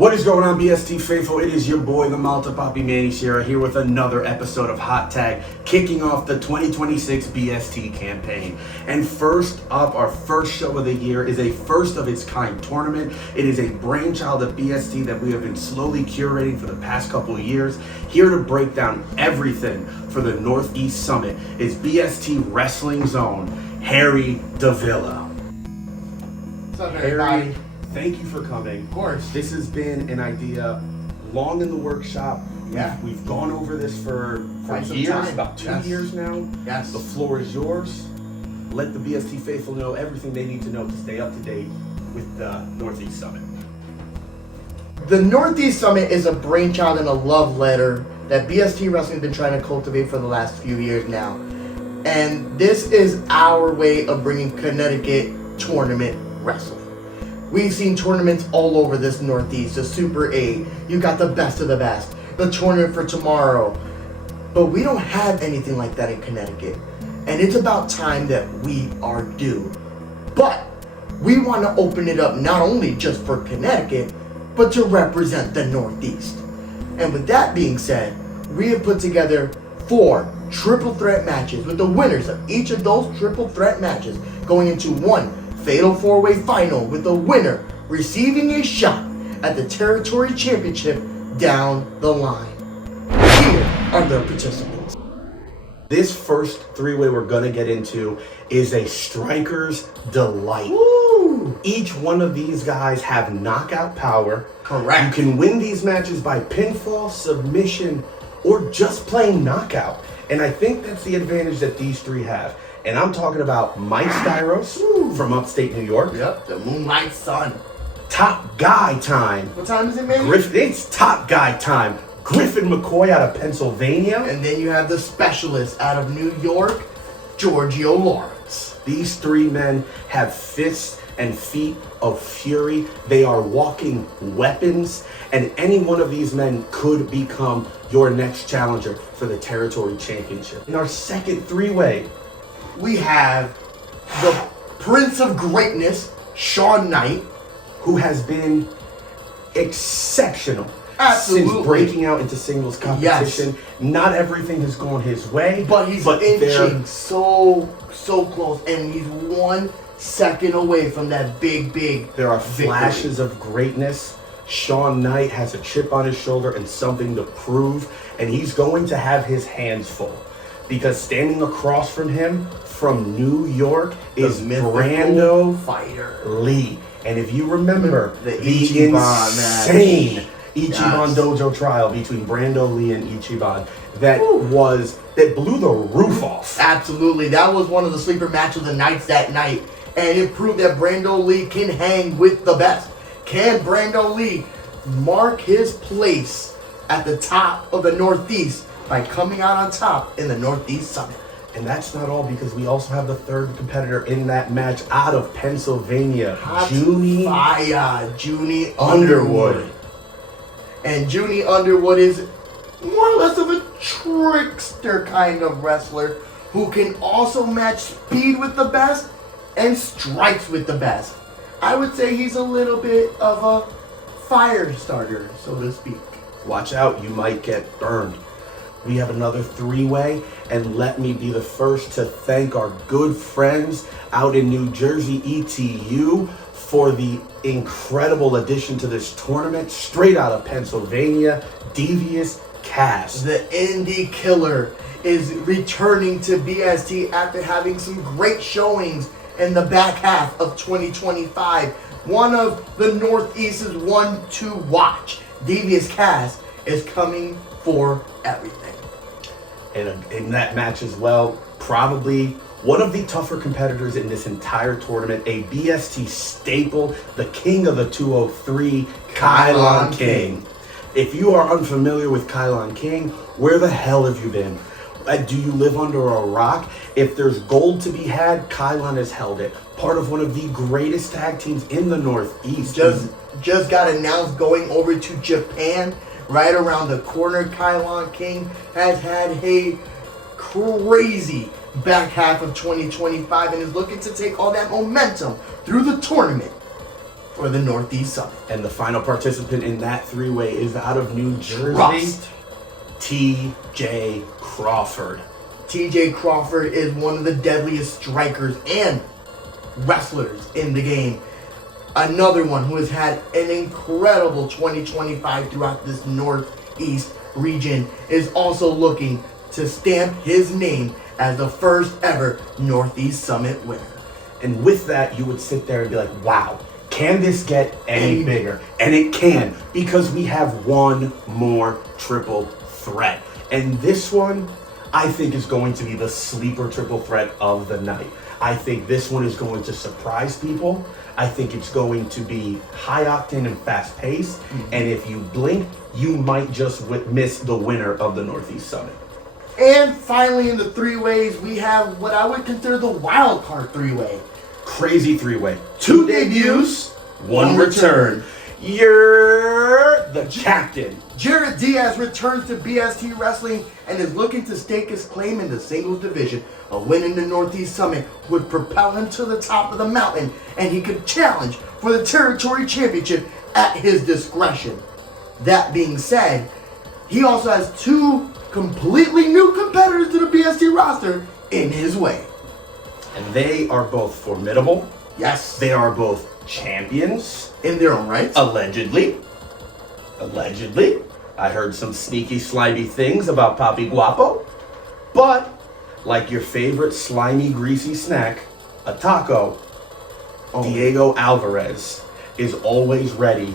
What is going on, BST Faithful? It is your boy, the Malta Papi Manny here with another episode of Hot Tag, kicking off the 2026 BST campaign. And first up, our first show of the year is a first of its kind tournament. It is a brainchild of BST that we have been slowly curating for the past couple of years. Here to break down everything for the Northeast Summit is BST Wrestling's own Harry Davila. What's up, everybody? Harry, thank you for coming. Of course. This has been an idea long in the workshop. Yeah. We've gone over this for Quite some years, time. about 2 Yes. years now. Yes. The floor is yours. Let the BST Faithful know everything they need to know to stay up to date with the Northeast Summit. The Northeast Summit is a brainchild and a love letter that BST Wrestling has been trying to cultivate for the last few years now. And this is our way of bringing Connecticut tournament wrestling. We've seen tournaments all over this Northeast, the Super 8, you got the best of the best, the tournament for tomorrow. But we don't have anything like that in Connecticut. And it's about time that we are due. But we want to open it up not only just for Connecticut, but to represent the Northeast. And with that being said, we have put together 4 triple threat matches with the winners of each of those triple threat matches going into one fatal 4-way final with the winner receiving a shot at the territory championship down the line. Here are the participants. This first 3-way we're going to get into is a striker's delight. Woo! Each one of these guys have knockout power. Correct. You can win these matches by pinfall, submission, or just plain knockout. And I think that's the advantage that these 3 have. And I'm talking about Mike Styros from upstate New York. Yep, the Moonlight Sun. Top guy time. What time is it, man? It's top guy time. Griffin McCoy out of Pennsylvania. And then you have the specialist out of New York, Giorgio Lawrence. These 3 men have fists and feet of fury. They are walking weapons, and any one of these men could become your next challenger for the territory championship. In our second 3-way, We have the Prince of Greatness, Sean Knight, who has been exceptional Absolutely. since breaking out into singles competition. Not everything has gone his way, but he's inching so close, and he's 1 second away from that big there are victory. flashes of greatness. Sean Knight has a chip on his shoulder and something to prove, and he's going to have his hands full, because standing across from him from New York is Brando fighter Lee. And if you remember the insane match. Ichiban Yes. Dojo trial between Brando Lee and Ichiban that blew the roof off. Absolutely, that was one of the sleeper matches of the nights that night, and it proved that Brando Lee can hang with the best. Can Brando Lee mark his place at the top of the Northeast by coming out on top in the Northeast Summit? And that's not all, because we also have the 3rd competitor in that match out of Pennsylvania, Junie Underwood. And Junie Underwood is more or less of a trickster kind of wrestler who can also match speed with the best and strikes with the best. I would say he's a little bit of a fire starter, so to speak. Watch out, you might get burned. We have another 3-way, and let me be the first to thank our good friends out in New Jersey, ETU, for the incredible addition to this tournament, straight out of Pennsylvania, Devious Cass. The Indie Killer is returning to BST after having some great showings in the back half of 2025. One of the Northeast's one to watch. Devious Cass is coming for everything. And in that match as well, probably one of the tougher competitors in this entire tournament, a BST staple, the king of the 203, Kylon King. If you are unfamiliar with Kylon King, where the hell have you been? Do you live under a rock? If there's gold to be had, Kylon has held it. Part of one of the greatest tag teams in the Northeast. Just got announced going over to Japan right around the corner. Kylon King has had a crazy back half of 2025 and is looking to take all that momentum through the tournament for the Northeast Summit. And the final participant in that three-way is out of New Jersey, Trust. T.J. Crawford. T.J. Crawford is one of the deadliest strikers and wrestlers in the game. Another one who has had an incredible 2025 throughout this Northeast region is also looking to stamp his name as the first ever Northeast Summit winner. And with that, you would sit there and be like, wow, can this get any bigger? And it can, because we have one more triple threat. And this one, I think, is going to be the sleeper triple threat of the night. I think this one is going to surprise people. I think it's going to be high octane and fast paced. And if you blink, you might just miss the winner of the Northeast Summit. And finally, in the three-ways, we have what I would consider the wild card three-way. Crazy three-way. 2 debuts, 1 return. You're the captain. Jared Diaz returns to BST Wrestling and is looking to stake his claim in the singles division. A win in the Northeast Summit would propel him to the top of the mountain, and he could challenge for the territory championship at his discretion. That being said, he also has 2 completely new competitors to the BST roster in his way. And they are both formidable. Yes. They are both champions. In their own rights. Allegedly. I heard some sneaky, slimy things about Papi Guapo. But, like your favorite slimy, greasy snack, a taco, Diego Alvarez is always ready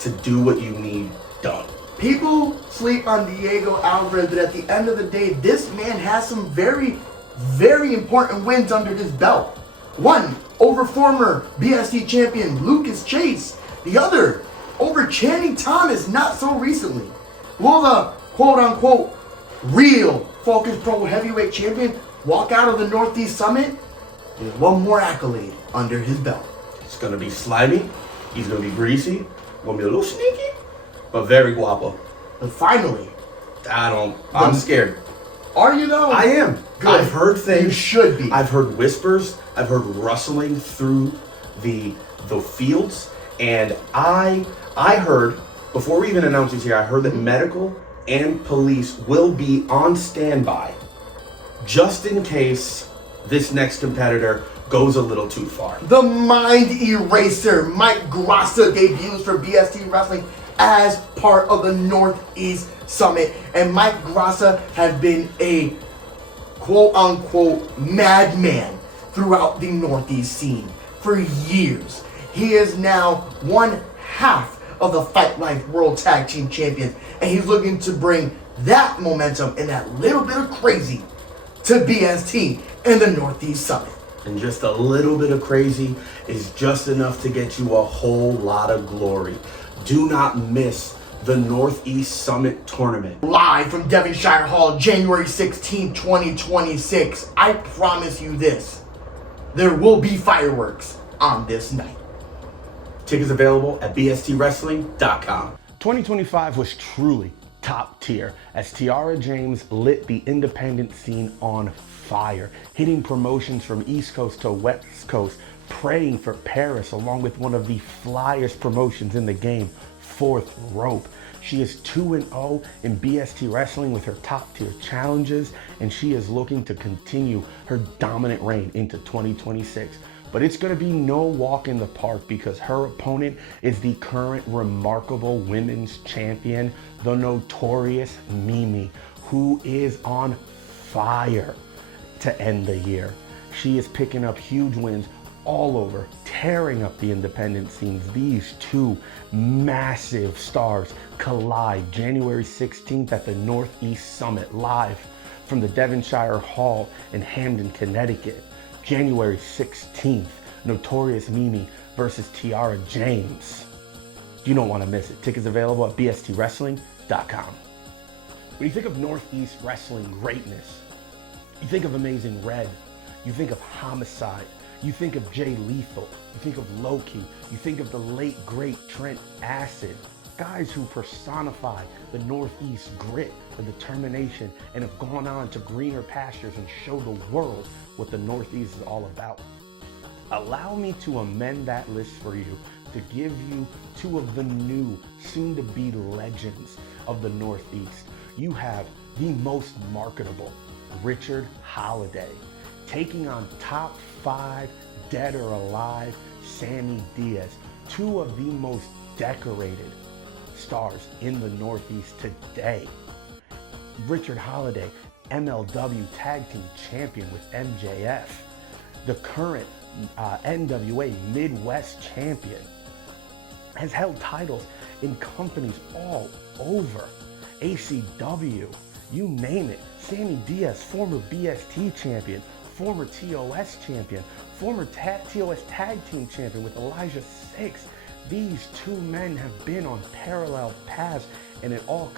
to do what you need done. People sleep on Diego Alvarez, but at the end of the day, this man has some very, very important wins under his belt. One over former BST champion Lucas Chase. The other over Channing Thomas not so recently. Will the quote-unquote real Focus Pro heavyweight champion walk out of the Northeast Summit with one more accolade under his belt? It's going to be slimy. He's going to be greasy. Going to be a little sneaky, but very guapo. But finally, I'm scared. Are you though? I am. Good. I've heard things. You should be. I've heard whispers. I've heard rustling through the fields. And I heard, before we even announce these here, I heard that medical and police will be on standby just in case this next competitor goes a little too far. The Mind Eraser, Mike Grassa, debuts for BST Wrestling as part of the Northeast Summit. And Mike Grassa has been a quote-unquote madman throughout the Northeast scene for years. He is now one half of the Fight Life World Tag Team Champions, and he's looking to bring that momentum and that little bit of crazy to BST in the Northeast Summit. And just a little bit of crazy is just enough to get you a whole lot of glory. Do not miss the Northeast Summit Tournament. Live from Devonshire Hall, January 16, 2026. I promise you this. There will be fireworks on this night. Tickets available at bstwrestling.com. 2025 was truly top tier as Tiara James lit the independent scene on fire, hitting promotions from East Coast to West Coast, praying for Paris along with one of the flyest promotions in the game, Fourth Rope. She is 2-0 in BST Wrestling with her top tier challenges, and she is looking to continue her dominant reign into 2026. But it's going to be no walk in the park because her opponent is the current remarkable women's champion, the notorious Mimi, who is on fire to end the year. She is picking up huge wins all over, tearing up the independent scenes. These two massive stars collide January 16th at the Northeast Summit, live from the Devonshire Hall in Hamden, Connecticut. January 16th, Notorious Mimi versus Tiara James. You don't want to miss it. Tickets available at bstwrestling.com. When you think of Northeast wrestling greatness, you think of Amazing Red, you think of Homicide, you think of Jay Lethal, you think of Loki, you think of the late great Trent Acid, guys who personify the Northeast grit, the determination, and have gone on to greener pastures and show the world what the Northeast is all about. Allow me to amend that list for you to give you two of the new, soon-to-be legends of the Northeast. You have the most marketable Richard Holiday taking on top 5 dead or alive Sammy Diaz, two of the most decorated stars in the Northeast today. Richard Holiday, MLW Tag Team Champion with MJF, the current NWA Midwest Champion, has held titles in companies all over. ACW, you name it. Sammy Diaz, former BST champion, former TOS champion, former TOS Tag Team Champion with Elijah Six. These two men have been on parallel paths, and it all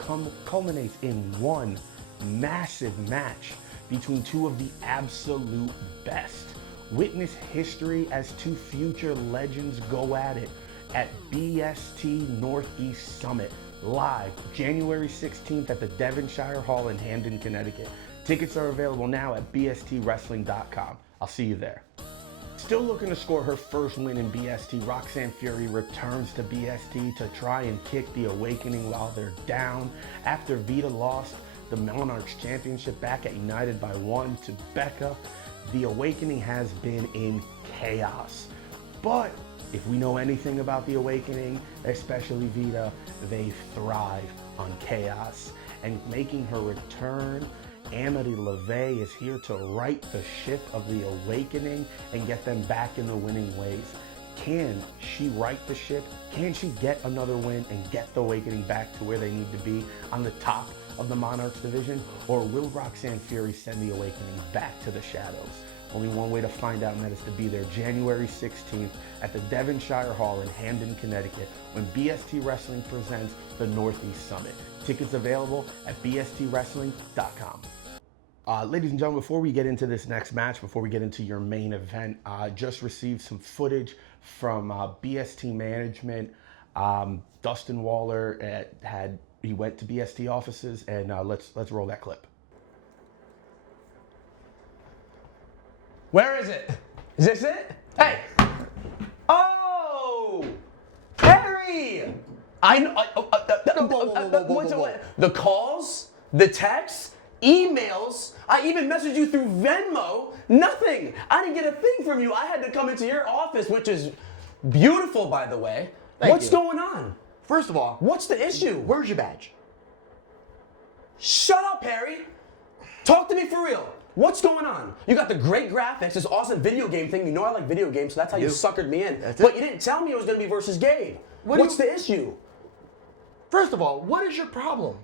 culminates in one massive match between two of the absolute best. Witness history as two future legends go at it at BST Northeast Summit, live January 16th at the Devonshire Hall in Hamden, Connecticut. Tickets are available now at bstwrestling.com. I'll see you there. Still looking to score her first win in BST, Roxanne Fury returns to BST to try and kick the Awakening while they're down. After Vita lost the Monarchs Championship back at United by 1 to Becca, the Awakening has been in chaos. But if we know anything about the Awakening, especially Vita, they thrive on chaos. And making her return, Amity LaVey is here to right the ship of the Awakening and get them back in the winning ways. Can she right the ship? Can she get another win and get the Awakening back to where they need to be on the top of the Monarchs division? Or will Roxanne Fury send the Awakening back to the shadows? Only one way to find out, and that is to be there January 16th at the Devonshire Hall in Hamden, Connecticut, when BST Wrestling presents the Northeast Summit. Tickets available at bstwrestling.com. Ladies and gentlemen, before we get into this next match, before we get into your main event, just received some footage from BST management. Dustin Waller he went to BST offices, and let's roll that clip. Where is it? Is this it? Hey! Oh! Harry! I know. The calls, the texts, emails. I even messaged you through Venmo. Nothing. I didn't get a thing from you. I had to come into your office, which is beautiful, by the way. What's going on? First of all, What's the issue? where's your badge? Shut up, Harry. Talk to me for real. What's going on? You got the great graphics, this awesome video game thing. You know I like video games, so that's how you suckered me in. That's but it. you didn't tell me it was going to be versus Gabe. What's the issue? First of all, what is your problem?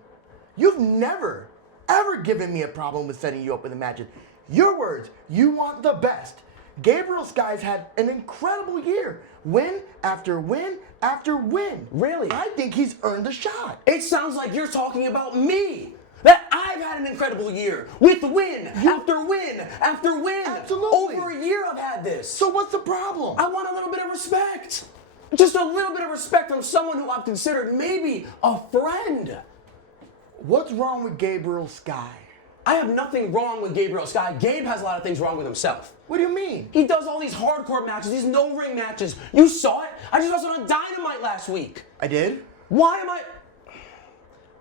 You've never, ever given me a problem with setting you up with a match. Your words, you want the best. Gabriel Skies had an incredible year. Win after win after win. Really? I think he's earned a shot. It sounds like you're talking about me. That I've had an incredible year with win after win after win. Absolutely. Over a year I've had this. So what's the problem? I want a little bit of respect. Just a little bit of respect from someone who I've considered maybe a friend. What's wrong with Gabriel Sky? I have nothing wrong with Gabriel Sky. Gabe has a lot of things wrong with himself. What do you mean? He does all these hardcore matches, these no-ring matches. You saw it. I just wrestled on Dynamite last week. I did? Why am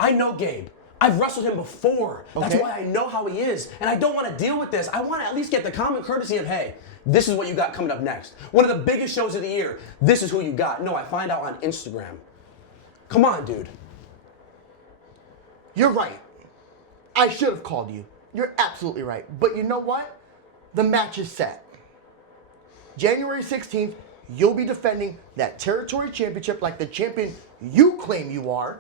I know Gabe. I've wrestled him before. That's Okay. why I know how he is. And I don't want to deal with this. I want to at least get the common courtesy of, hey, this is what you got coming up next. One of the biggest shows of the year. This is who you got. No, I find out on Instagram. Come on, dude. You're right. I should have called you. You're absolutely right. But you know what? The match is set. January 16th, you'll be defending that territory championship like the champion you claim you are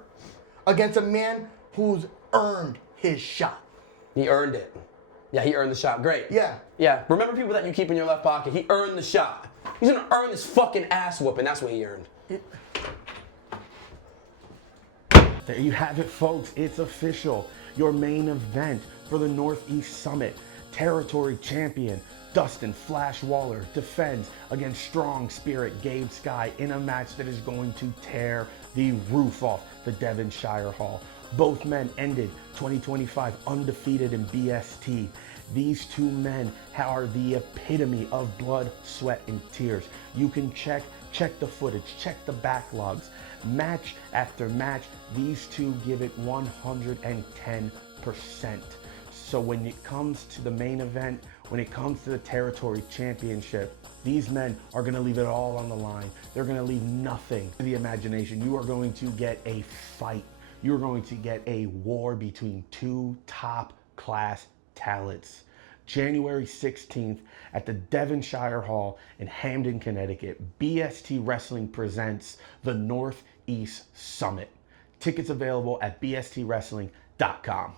against a man who's earned his shot. He earned it. Yeah, he earned the shot. Great. Yeah. Yeah, remember people that you keep in your left pocket. He earned the shot. He's going to earn this fucking ass whooping. That's what he earned. There you have it, folks. It's official. Your main event for the Northeast Summit. Territory champion Dustin Flash Waller defends against strong spirit Gabe Sky in a match that is going to tear the roof off the Devonshire Hall. Both men ended 2025 undefeated in BST. These two men are the epitome of blood, sweat, and tears. You can check Check the footage, check the backlogs. Match after match, these two give it 110%. So when it comes to the main event, when it comes to the territory championship, these men are gonna leave it all on the line. They're gonna leave nothing to the imagination. You are going to get a fight. You're going to get a war between two top class talents. January 16th at the Devonshire Hall in Hamden, Connecticut, BST Wrestling presents the Northeast Summit. Tickets available at bstwrestling.com.